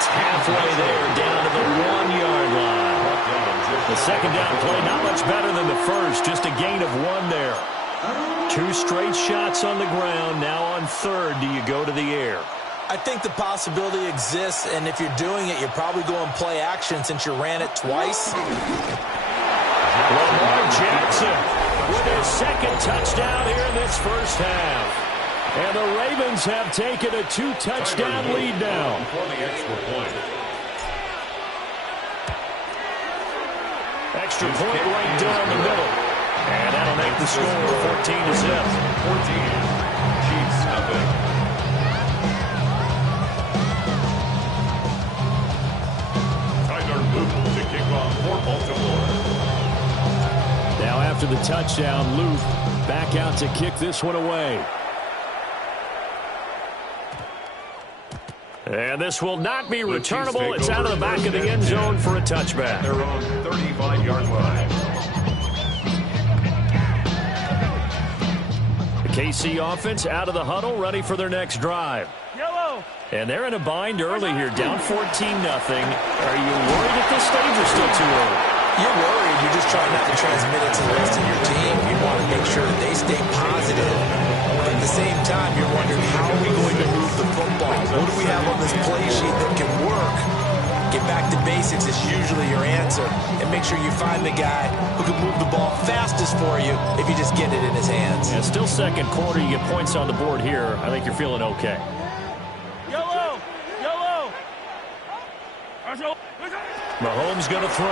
gets halfway there, down to the 1-yard line. The second down play not much better than the first, just a gain of 1 there. 2 straight shots on the ground. Now on third, do you go to the air? I think the possibility exists, and if you're doing it, you're probably going play action since you ran it twice. Lamar Jackson with his second touchdown here in this first half. And the Ravens have taken a 2-touchdown lead now. Extra point right down the middle. And that'll make the score 14-0. 14. Chiefs nothing. To kick off for Baltimore. Now after the touchdown, Luke back out to kick this one away. And this will not be returnable. It's out of the back of the end zone for a touchback. Their own 35-yard line. The KC offense out of the huddle, ready for their next drive. Yellow. And they're in a bind early here, down 14-0. Are you worried at this stage or still too early? You're worried. You're just trying not to transmit it to the rest of your team. You want to make sure that they stay positive. But at the same time, you're wondering, how are we going to move the football? What do we have on this play sheet that can work? Get back to basics is usually your answer. And make sure you find the guy who can move the ball fastest for you if you just get it in his hands. Yeah, still second quarter. You get points on the board here. I think you're feeling okay. Mahomes going to throw.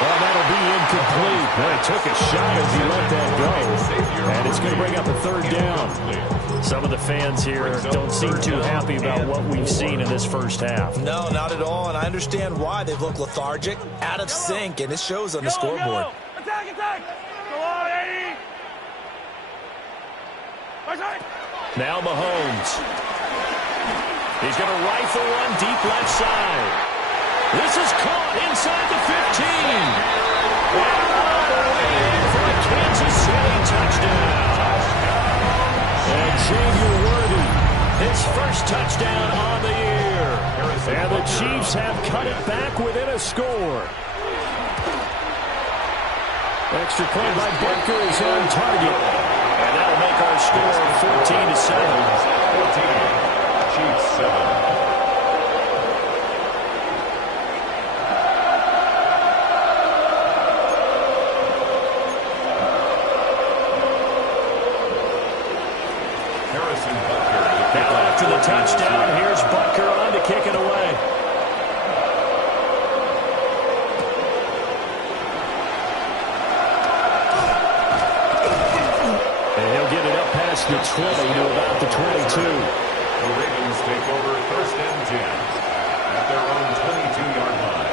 Well, that'll be incomplete. Boy, took a shot as he let that go. And it's going to bring up a third down. Some of the fans here don't seem too happy about what we've seen in this first half. No, not at all. And I understand why. They've looked lethargic, out of sync, and it shows on the scoreboard. Attack, attack. Go on, Eddie. Now Mahomes. He's going to rifle one deep left side. This is caught inside the 15. And all the way in for a Kansas City touchdown. And Xavier Worthy, his first touchdown on the year. And the Chiefs have cut it back within a score. Extra point by Butker is on target. And that'll make our score 14-7. 14. Chiefs 7. Now after the touchdown, here's Butker on to kick it away. And he'll get it up past the 20 to about the 22. The Ravens take over 1st and 10 at their own 22-yard line.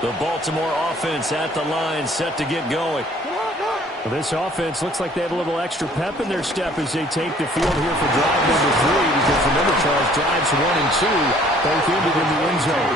The Baltimore offense at the line, set to get going. Well, this offense looks like they have a little extra pep in their step as they take the field here for drive number 3, because remember, Charles, drives 1 and 2 both ended in the end zone.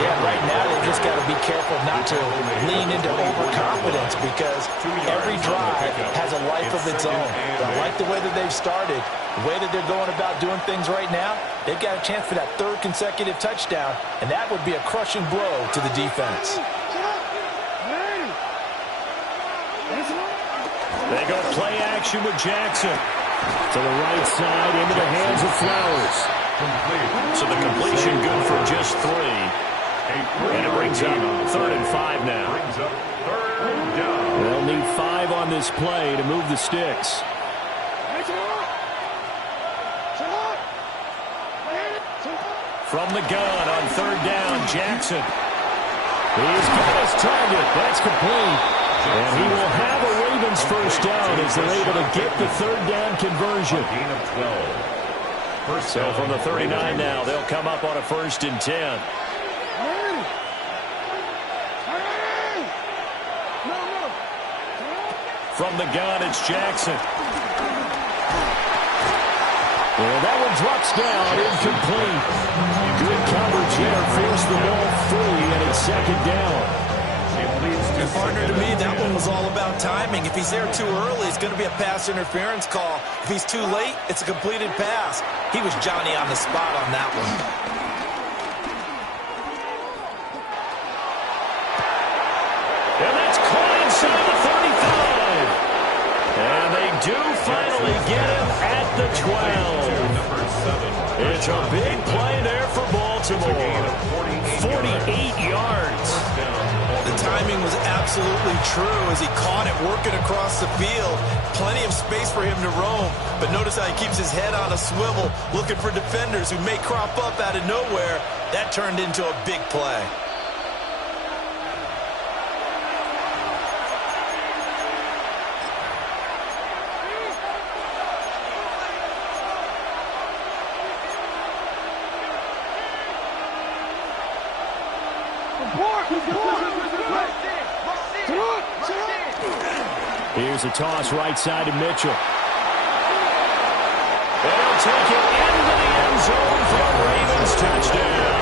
Yeah, right now they've just got to be careful not to lean into overconfidence, because every drive has a life of its own. I like the way that they've started, the way that they're going about doing things right now. They've got a chance for that 3rd consecutive touchdown, and that would be a crushing blow to the defense. They go play action with Jackson. To the right side, into the hands of Flowers. So the completion good for just 3. And it brings up 3rd and 5 now. They'll need 5 on this play to move the sticks. From the gun on 3rd down, Jackson. He's got his target. That's complete. And he will have a Ravens first down as they're able to get the 3rd down conversion. Gain of 12. So from the 39 now, they'll come up on a 1st and 10. From the gun, it's Jackson. Well, that one drops down, incomplete. Good coverage there, forced the ball free, and it's 2nd down. It leads to And partner, to me, that one was all about timing. If he's there too early, it's going to be a pass interference call. If he's too late, it's a completed pass. He was Johnny on the spot on that one. And that's caught inside the 35. And they do finally get him at the 12. It's a big play there for Baltimore. 48 yards. The timing was absolutely true as he caught it working across the field. Plenty of space for him to roam. But notice how he keeps his head on a swivel, looking for defenders who may crop up out of nowhere. That turned into a big play. Here's a toss right side to Mitchell. And he'll take it into the end zone for a Ravens touchdown.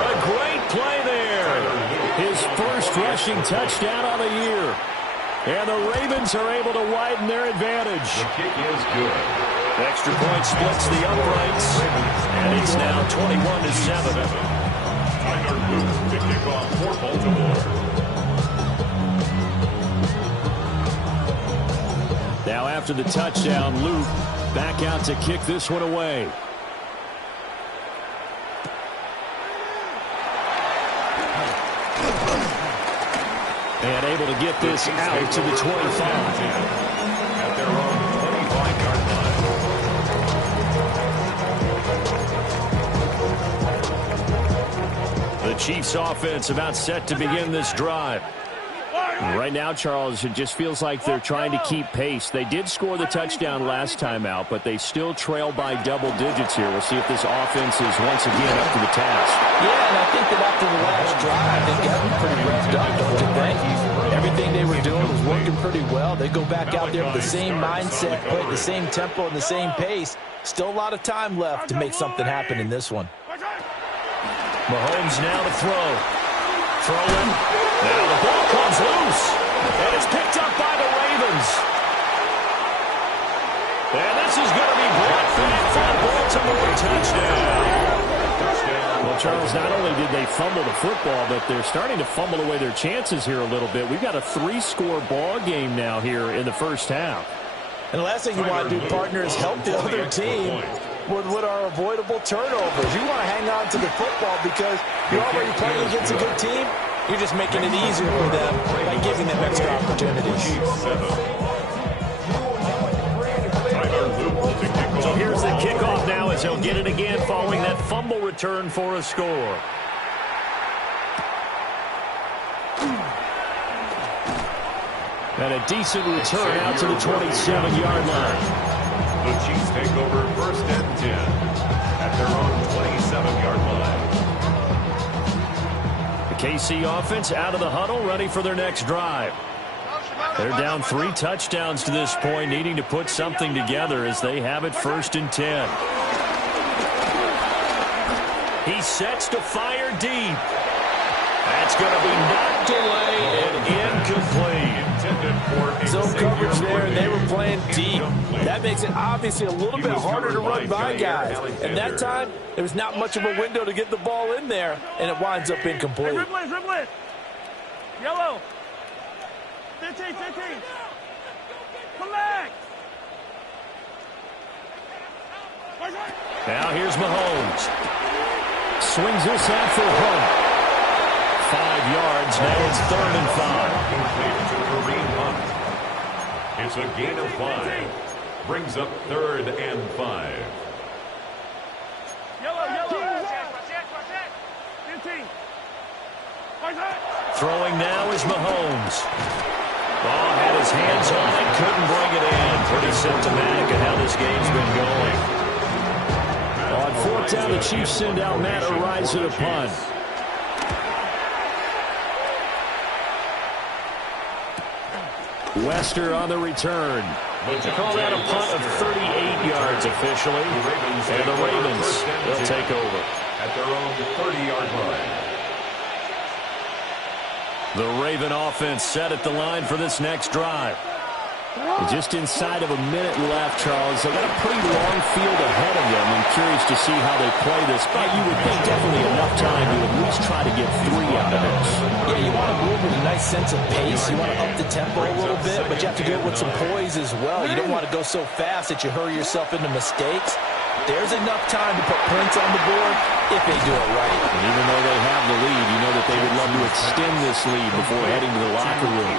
A great play there. His first rushing touchdown on the year. And the Ravens are able to widen their advantage. The kick is good. Extra point splits the uprights. And it's now 21-7. Tyler Luke to kick off for Baltimore. Now after the touchdown, Luke back out to kick this one away. And able to get this out to the 25. At their own 25-yard line. The Chiefs offense about set to begin this drive. Right now, Charles, it just feels like they're trying to keep pace. They did score the touchdown last time out, but they still trail by double digits here. We'll see if this offense is once again up to the task. Yeah, and I think that after the last drive, they got them pretty revved up, don't you think? Everything they were doing was working pretty well. They go back out there with the same mindset, play at the same tempo and the same pace. Still a lot of time left to make something happen in this one. Mahomes now to throw. Throwing. Now the ball comes loose. And it's picked up by the Ravens. And this is going to be brought back for a Baltimore touchdown. Well, Charles, not only did they fumble the football, but they're starting to fumble away their chances here a little bit. We've got a 3-score ball game now here in the first half. And the last thing you want to do, partner, is help the other team with what are avoidable turnovers. You want to hang on to the football because you're already playing against a good team. You're just making it easier for them by giving them extra opportunities. So here's the kickoff now as they'll get it again following that fumble return for a score. And a decent return out to the 27-yard line. The Chiefs take over 1st and 10 at their own 27-yard line. The KC offense out of the huddle, ready for their next drive. They're down 3 touchdowns to this point, needing to put something together as they have it 1st and 10. He sets to fire deep. That's going to be knocked away and incomplete. Zone coverage there, and they were playing deep. That makes it obviously a little bit harder to run by guys. And that time, there was not much of a window to get the ball in there, and it winds up incomplete. Dribble it. Yellow. 15. Collect. Now here's Mahomes. Swings this out for Hunt. 5 yards. Now it's 3rd and 5. It's a gain of 5. Brings up 3rd and 5. Yellow. 15. Throwing now is Mahomes. Ball had his hands on it, couldn't bring it in. Pretty symptomatic of how this game's been going. On 4th down, the Chiefs send out Matt Araiza to punt. Wester on the return. They call that a punt of 38 yards officially. And the Ravens will take over at their own 30-yard line. The Raven offense set at the line for this next drive. Just inside of a minute left, Charles. They got a pretty long field ahead of them. I'm curious to see how they play this, but you would think definitely enough time to at least try to get 3 out of this. Yeah, you want to move with a nice sense of pace. You want to up the tempo a little bit, but you have to do it with some poise as well. You don't want to go so fast that you hurry yourself into mistakes. There's enough time to put points on the board if they do it right. And even though they have the lead, you know that they would love to extend this lead before heading to the locker room.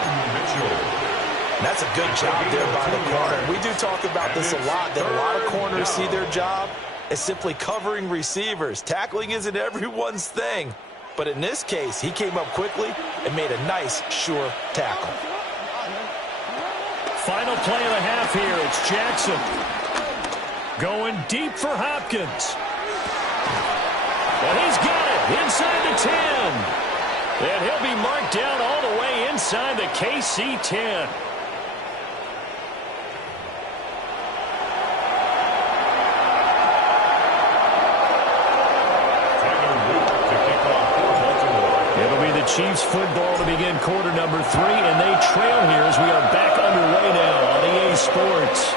That's a good job there by the corner. We do talk about this a lot, that a lot of corners see their job as simply covering receivers. Tackling isn't everyone's thing. But in this case, he came up quickly and made a nice, sure tackle. Final play of the half here. It's Jackson. Going deep for Hopkins. And he's got it inside the 10. And he'll be marked down all the way inside the KC 10. Chiefs football to begin quarter number 3, and they trail here as we are back underway now on EA Sports.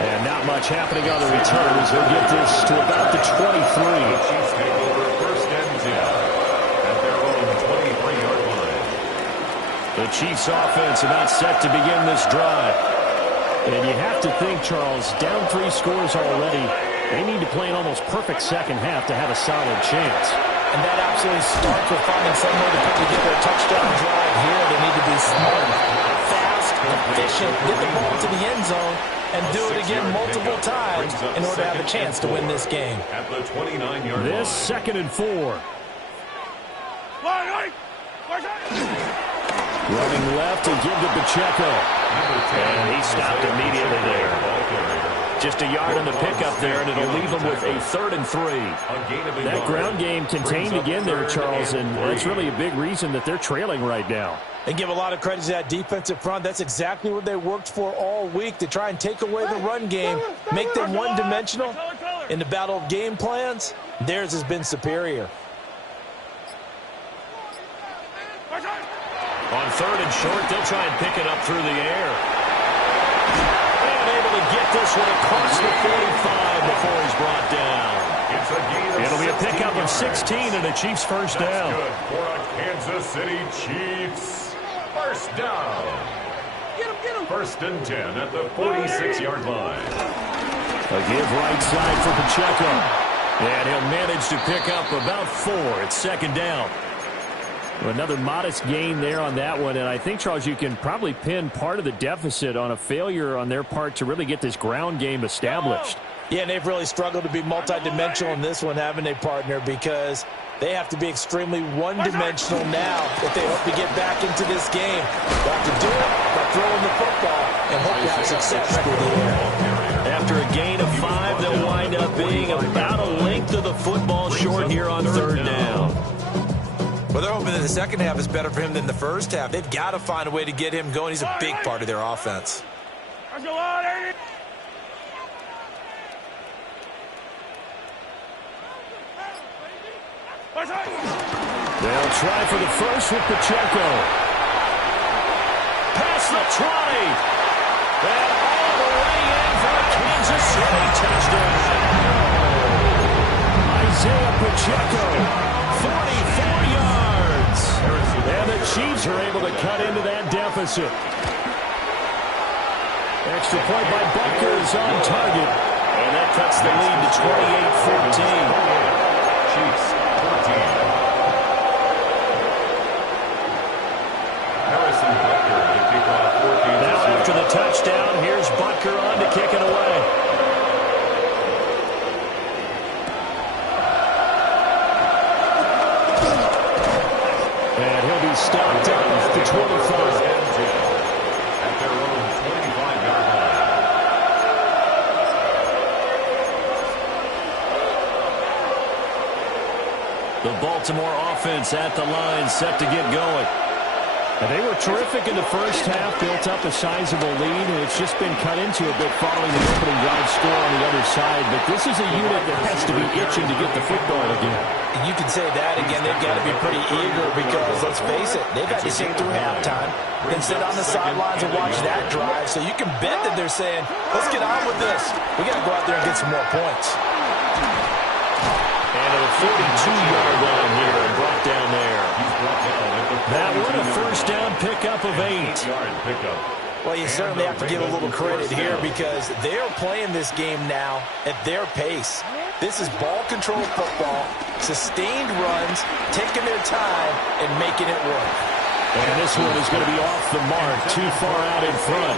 And not much happening on the return as we'll get this to about the 23. Chiefs take over first and 10 at their own 23-yard line. The Chiefs offense about set to begin this drive. And you have to think, Charles, down 3 scores already. They need to play an almost perfect second half to have a solid chance. And that absolutely starts with finding some way to put together a touchdown drive here. They need to be smart, fast, efficient, get the ball to the end zone, and do it again multiple times in order to have a chance to win this game. At the 29-yard line. This 2nd and 4. Running left to give to Pacheco. And he stopped immediately there. Just a yard on the pickup there, and it'll leave them with a 3rd and 3. That ground game contained again there, Charles, and that's really a big reason that they're trailing right now. And give a lot of credit to that defensive front. That's exactly what they worked for all week, to try and take away the run game, make them one-dimensional. In the battle of game plans, theirs has been superior. On 3rd and short, they'll try and pick it up through the air. And able to get this one across the 45 before he's brought down. It'll be a pickup of 16 and a Chiefs first down. Good for a Kansas City Chiefs first down. Get him. 1st and 10 at the 46-yard line. A give right side for Pacheco. And he'll manage to pick up about 4. It's 2nd down. Another modest gain there on that one, and I think, Charles, you can probably pin part of the deficit on a failure on their part to really get this ground game established. Yeah, and they've really struggled to be multidimensional in this one, haven't they, partner? Because they have to be extremely one-dimensional now if they hope to get back into this game. They have to do it by throwing the football and hope to have success through the air. After a gain of 5, they'll wind up being about a length of the football short here on 3rd down. Well, they're hoping that the second half is better for him than the first half. They've got to find a way to get him going. He's a big part of their offense. They'll try for the first with Pacheco. Past the 20. And all the way in for a Kansas City touchdown. Isaiah Pacheco, 44 yards. And the Chiefs are able to cut into that deficit. Extra point by Butker is on target. And that cuts the lead to 28-14. Chiefs 14. Harrison Butker to kick off 14. Now after the touchdown, here's Butker on to kick it away. And he'll be stopped off the 25. At their own 25-yard line. The Baltimore offense at the line, set to get going. They were terrific in the first half, built up a sizable lead, and it's just been cut into a bit following the opening drive score on the other side. But this is a unit that has to be itching to get the football again. And you can say that again. They've got to be pretty eager because, let's face it, they've had to sit through halftime, then sit on the sidelines and watch that drive. So you can bet that they're saying, let's get on with this. We got to go out there and get some more points. And at a 42-yard line here and brought down there. That one a first down pickup of 8. Well, you certainly have to give a little credit here because they're playing this game now at their pace. This is ball control football, sustained runs, taking their time, and making it work. And this one is going to be off the mark, too far out in front.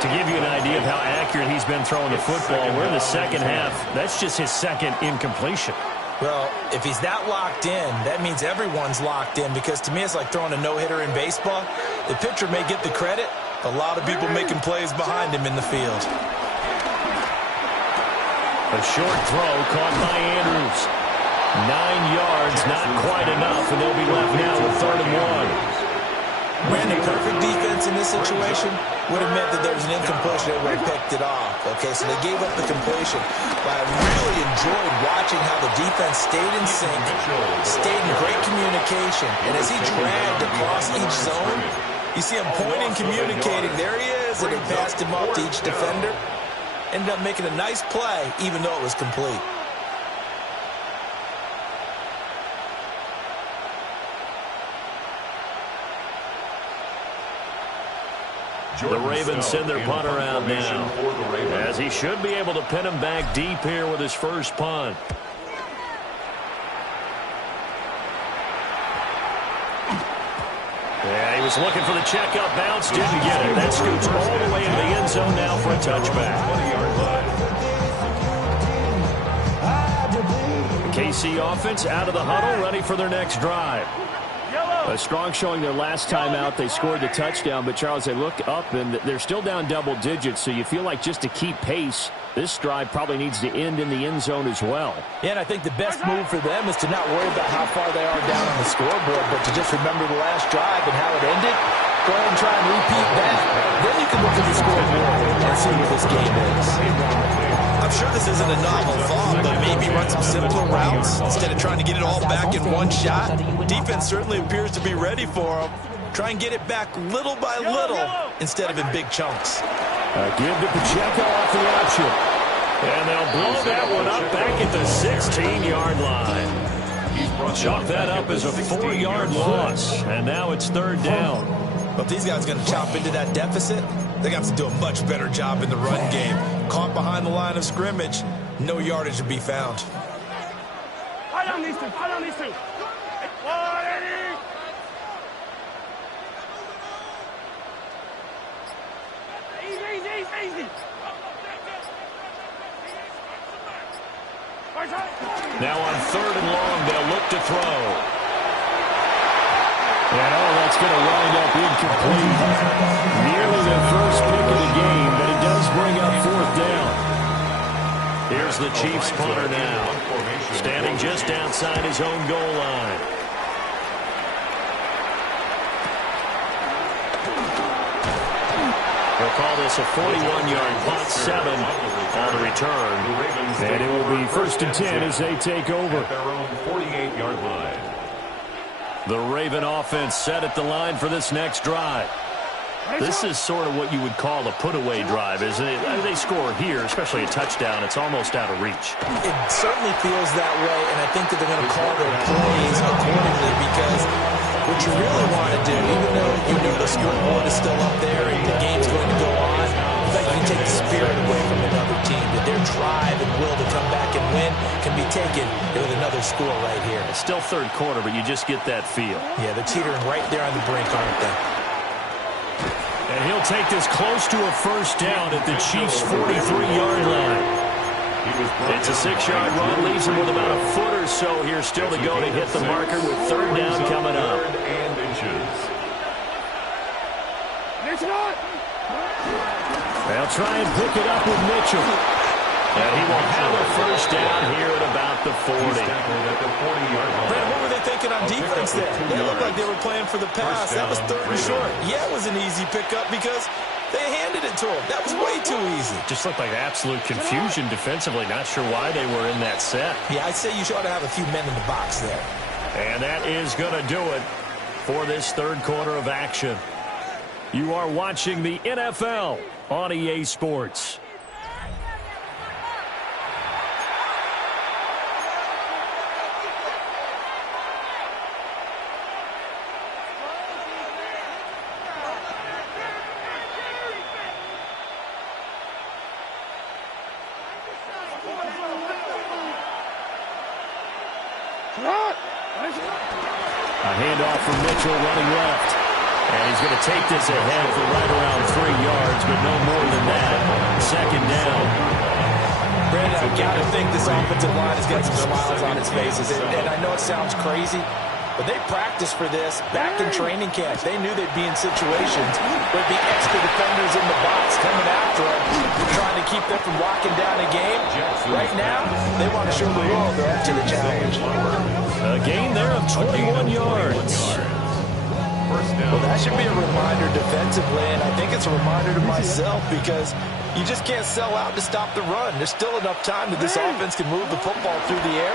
To give you an idea of how accurate he's been throwing the football, we're in the second half. That's just his second incompletion. Well, if he's that locked in, that means everyone's locked in because to me it's like throwing a no-hitter in baseball. The pitcher may get the credit, a lot of people making plays behind him in the field. A short throw caught by Andrews. 9 yards, not quite enough, and they'll be left now with 3rd and 1. Brandon, perfect defense in this situation would have meant that there was an incompletion that would have picked it off. Okay, so they gave up the completion. But I really enjoyed watching how the defense stayed in sync, stayed in great communication. And as he dragged across each zone, you see him pointing, communicating. There he is, and he passed him off to each defender. Ended up making a nice play, even though it was complete. The Ravens send their punter out now, as he should be able to pin him back deep here with his first punt. Yeah, he was looking for the checkup bounce, didn't get it. That scoots all the way into the end zone now for a touchback. The KC offense out of the huddle, ready for their next drive. A strong showing their last time out. They scored the touchdown, but, Charles, they look up, and they're still down double digits, so you feel like just to keep pace, this drive probably needs to end in the end zone as well. Yeah, and I think the best move for them is to not worry about how far they are down on the scoreboard, but to just remember the last drive and how it ended. Go ahead and try and repeat that. Then you can look at the scoreboard and see what this game is. I'm sure this isn't a novel thought, but maybe run some simpler routes instead of trying to get it all back in one shot. Defense certainly appears to be ready for them. Try and get it back little by little instead of in big chunks. Give to Pacheco off the option. And they'll blow that one up back at the 16-yard line. Chalk that up as a 4-yard loss, and now it's 3rd down. But if these guys are going to chop into that deficit, they're going to have to do a much better job in the run game. Caught behind the line of scrimmage, no yardage to be found. Fight on these two. Fight on these two. Easy. Now on 3rd and long, they'll look to throw. And that's going to wind up incomplete. Nearly their first pick of the game, but it does bring up 4th down. Here's the Chiefs punter now, standing just outside his own goal line. They'll call this a 41-yard punt, 7 on the return. And it will be 1st and 10 as they take over. At their own 48-yard line. The Raven offense set at the line for this next drive. This is sort of what you would call a put-away drive, isn't it? They score here, especially a touchdown. It's almost out of reach. It certainly feels that way, and I think that they're going to call their plays accordingly because what you really want to do, even though you know the scoreboard is still up there and the game's going to go on, in fact, you take the spirit away from another team, that their drive and will to come back and win can be taken with another score right here. It's still 3rd quarter, but you just get that feel. Yeah, they're teetering right there on the brink, aren't they? And he'll take this close to a 1st down at the Chiefs' 43-yard line. It's a 6-yard run, leaves him with about a foot or so here still to go to hit the marker with 3rd down coming up. They'll try and pick it up with Mitchell. And he will have a first down here at about the 40. Brandon, what were they thinking on defense there? They looked like they were playing for the pass. That was 3rd and short. Yeah, it was an easy pickup because they handed it to him. That was way too easy. Just looked like absolute confusion defensively. Not sure why they were in that set. Yeah, I'd say you should have a few men in the box there. And that is going to do it for this third quarter of action. You are watching the NFL on EA Sports. A handoff from Mitchell running left. And he's going to take this ahead for right around 3 yards, but no more than that. Second down. Brandon, I've got to think this offensive line has got some smiles on its faces. And I know it sounds crazy, but they practiced for this back in training camp. They knew they'd be in situations where there'd be extra defenders in the box coming after them, trying to keep them from locking down a game. Right now, they want to show the world they're up to the challenge. A gain there of 21 yards. Well, that should be a reminder defensively, and I think it's a reminder to myself because you just can't sell out to stop the run. There's still enough time that this offense can move the football through the air,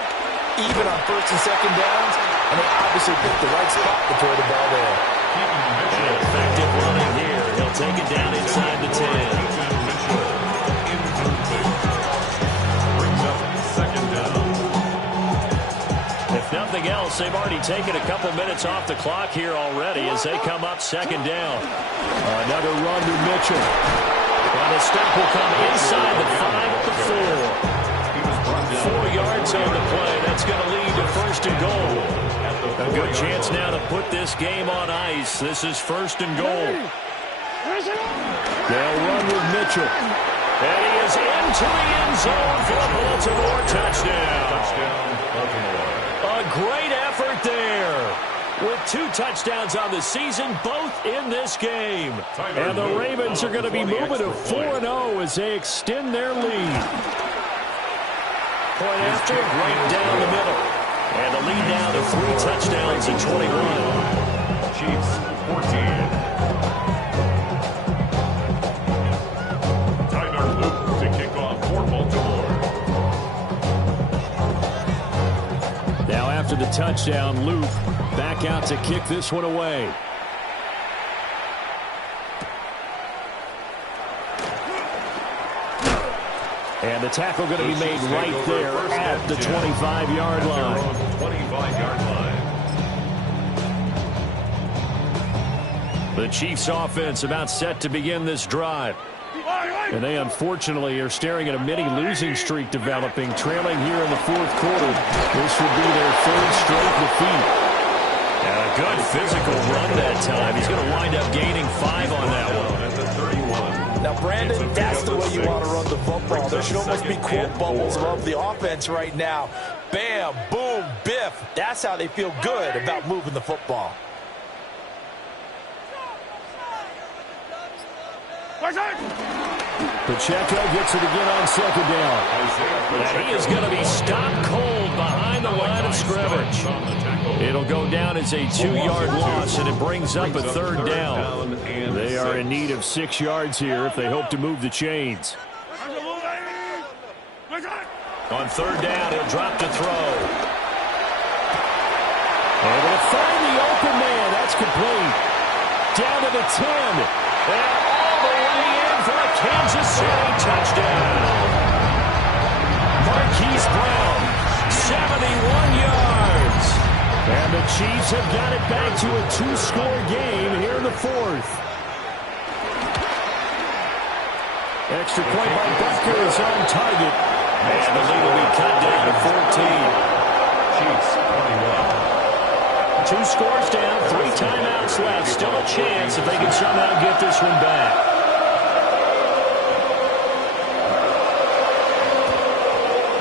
even on 1st and 2nd downs, and they obviously picked the right spot to throw the ball there. And effective running here. He'll take it down inside the 10. Nothing else. They've already taken a couple minutes off the clock here already as they come up 2nd down. Another run to Mitchell. And the stop will come inside the 5 at the 4. 4 yards on the play. That's going to lead to 1st and goal. A good chance now to put this game on ice. This is 1st and goal. They'll run with Mitchell. And he is into the end zone for a Baltimore touchdown. A great effort there. With 2 touchdowns on the season, both in this game. And the Ravens are going to be moving to 4-0 as they extend their lead. Point after, right down the middle. And the lead now to 3 touchdowns in 21. Chiefs 14. Tyler Luke to kick off for Baltimore. Now after the touchdown, Loop back out to kick this one away. And the tackle going to be made right there at the 25-yard line. 25-yard line. The Chiefs offense about set to begin this drive. And they unfortunately are staring at a mini losing streak developing, trailing here in the 4th quarter. This would be their 3rd straight defeat. And a good physical run that time. He's going to wind up gaining 5 on that one. At the 31. Now, Brandon, that's the way you want to run the football. There should almost be quote bubbles above the offense right now. Bam, boom, biff. That's how they feel good about moving the football. Pacheco gets it again on 2nd down. And he is going to be stopped cold behind the line of scrimmage. It'll go down as a 2-yard loss, and it brings up a 3rd down. They are in need of 6 yards here if they hope to move the chains. On 3rd down, he'll drop to throw. Able to find the open man. That's complete. Down to the 10. And all the way in for a Kansas City touchdown. Marquise Brown, 71 yards. And the Chiefs have got it back to a 2-score game here in the 4th. Extra point by Butker is on target. And the lead will be cut down to 14. Chiefs 21. 2 scores down, 3 timeouts left. Still a chance if they can somehow get this one back.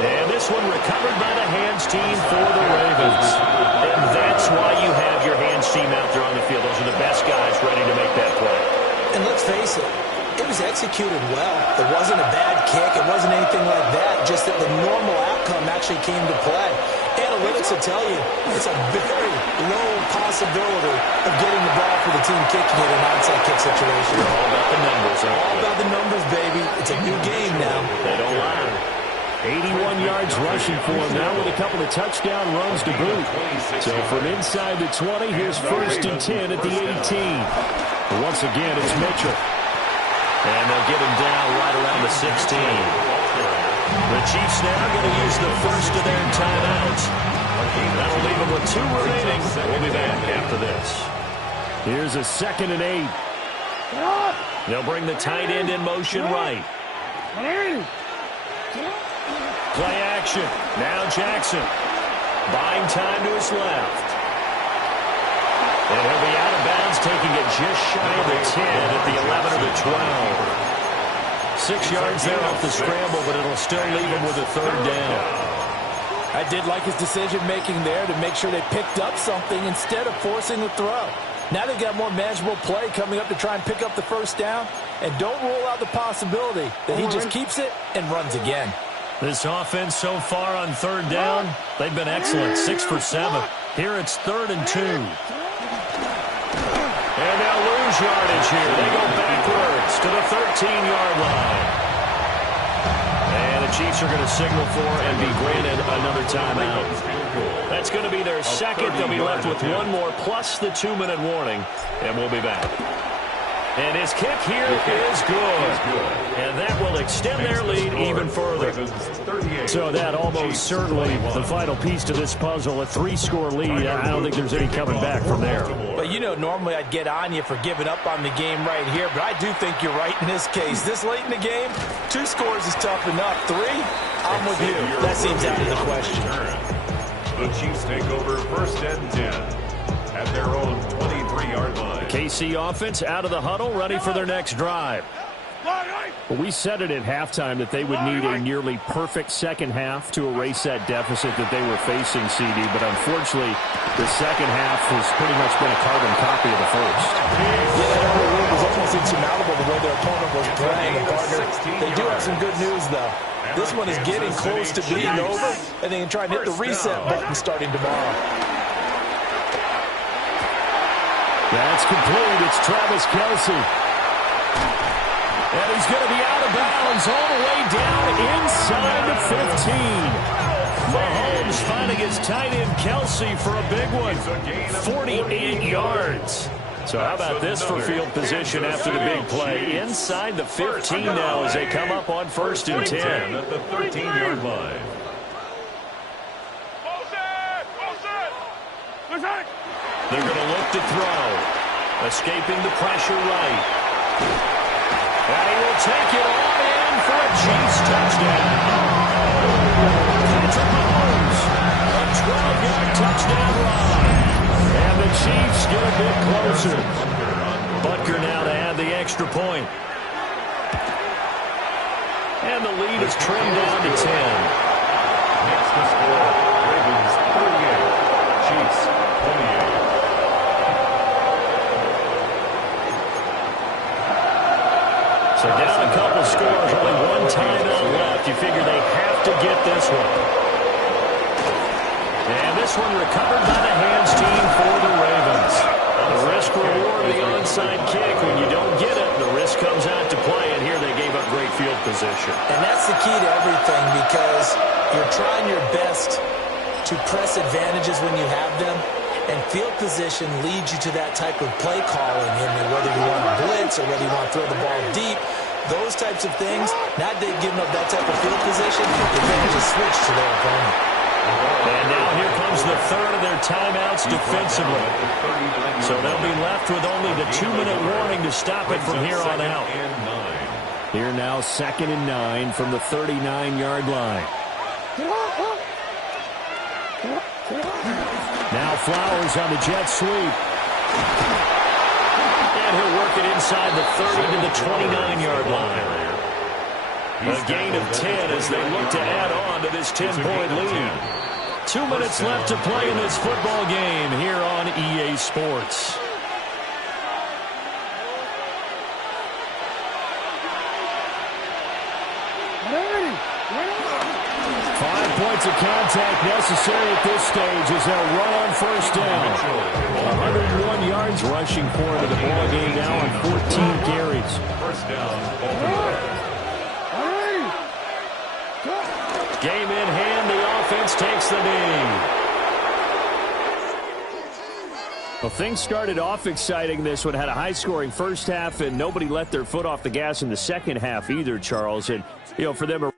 And this one recovered by the hands team for the Ravens. And that's why you have your hands team out there on the field. Those are the best guys ready to make that play. And let's face it, It was executed well. It wasn't a bad kick. It wasn't anything like that. Just that the normal outcome actually came to play. Analytics will tell you it's a very low possibility of getting the ball for the team kicking it in an onside kick situation. All about the numbers. All about the numbers, baby. It's a new game now. They don't lie. 81 yards rushing for him now with a couple of touchdown runs to boot. So from inside the 20, here's 1st and 10 at the 18. Once again, it's Mitchell. And they'll get him down right around the 16. The Chiefs now going to use the first of their timeouts. That'll leave them with 2 remaining. We'll be back after this. Here's a 2nd and 8. They'll bring the tight end in motion right. Play action. Now Jackson. Buying time to his left. And he'll be out of bounds, taking it just shy of the 10 at the 11 or the 12. 6 yards there off the scramble, but it'll still leave him with a 3rd down. I did like his decision-making there to make sure they picked up something instead of forcing the throw. Now they've got more manageable play coming up to try and pick up the 1st down. And don't rule out the possibility that he just keeps it and runs again. This offense so far on 3rd down, they've been excellent, 6 for 7. Here it's 3rd and 2. And they'll lose yardage here. They go backwards to the 13-yard line. And the Chiefs are going to signal for and be granted another timeout. That's going to be their 2nd. They'll be left with 1 more plus the 2-minute warning. And we'll be back. And his kick here is good. And that will extend their lead even further. So that almost certainly the final piece to this puzzle, a 3-score lead. I don't think there's any coming back from there. But, you know, normally I'd get on you for giving up on the game right here, but I do think you're right in this case. This late in the game, 2 scores is tough enough. 3, I'm with you. That seems out of the question. The Chiefs take over 1st and 10 at their own 23-yard line. KC offense out of the huddle, ready for their next drive. Well, we said it at halftime that they would need a nearly perfect second half to erase that deficit that they were facing, CD. But unfortunately, the second half has pretty much been a carbon copy of the first. Yeah, it was almost insurmountable the way their opponent was playing. And partner, they do have some good news, though. This one is getting close to being over, and they can try and hit the reset button starting tomorrow. That's complete. It's Travis Kelce. And he's going to be out of bounds all the way down inside the 15. Mahomes finding his tight end Kelce for a big one. 48 yards. So how about this for field position after the big play? Inside the 15 now as they come up on 1st and 10. At the 13-yard line. They're going to look to throw. Escaping the pressure right. And he will take it all in for a Chiefs touchdown. Patrick Mahomes, a 12-yard touchdown run. And the Chiefs get a bit closer. Butker now to add the extra point. And the lead is trimmed down to 10. Next to score, Ravens 38, Chiefs 28. So down a couple scores, only 1 timeout left. You figure they have to get this one. And this one recovered by the hands team for the Ravens. The risk reward of the onside kick. When you don't get it, the risk comes out to play. And here they gave up great field position. And that's the key to everything, because you're trying your best to press advantages when you have them. And field position leads you to that type of play calling. And whether you want to blitz or whether you want to throw the ball deep, those types of things, now they've given up that type of field position, the advantage is switched to their opponent. And now here comes the 3rd of their timeouts defensively. So they'll be left with only the 2-minute warning to stop it from here on out. Here now 2nd and 9 from the 39-yard line. Now Flowers on the jet sweep. And he'll work it inside the 30 to the 29-yard line. A gain of 10 as they look to add on to this 10-point lead. 2 minutes left to play in this football game here on EA Sports. points of contact necessary at this stage as they'll run on first down. 101 yards rushing for him in the ball game now on 14 carries. First down, Baltimore. Game in hand, the offense takes the knee. Well, things started off exciting. This one had a high-scoring first half, and nobody let their foot off the gas in the second half either, Charles. And, you know, for them